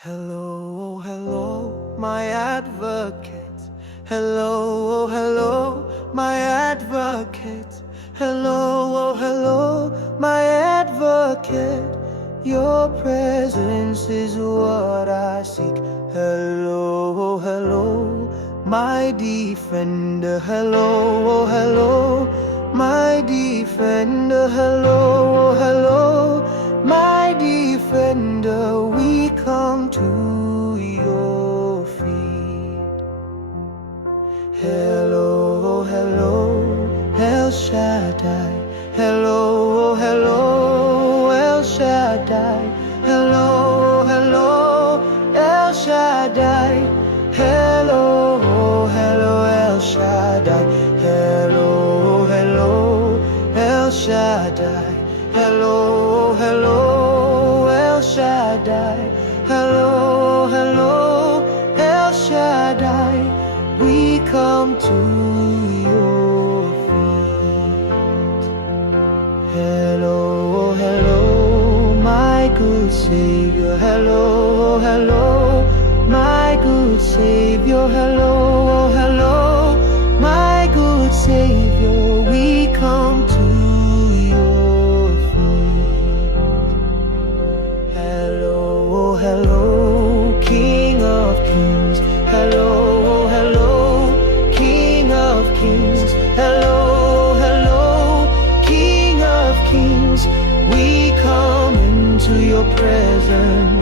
Hello, hello, my advocate. Hello, hello, my advocate. Hello, hello, my advocate. Your presence is what I seek. Hello, hello, my defender. Hello, hello, my defender. Hello, hello, my defender. We come to your feet. Hello, hello, El Shaddai. Hello, hello, El Shaddai. Hello, hello, El Shaddai. Hello, hello, El Shaddai. Hello, hello, El Shaddai. Hello, hello, El Shaddai. Hello, hello, El Shaddai. We come to your feet. Hello, hello, my good Savior. Hello, hello, my good Savior. Hello, hello, my good Savior. We come to your feet. Hello, hello, King of Kings. Hello, hello, King of Kings. Hello, hello, King of Kings. We come into your presence.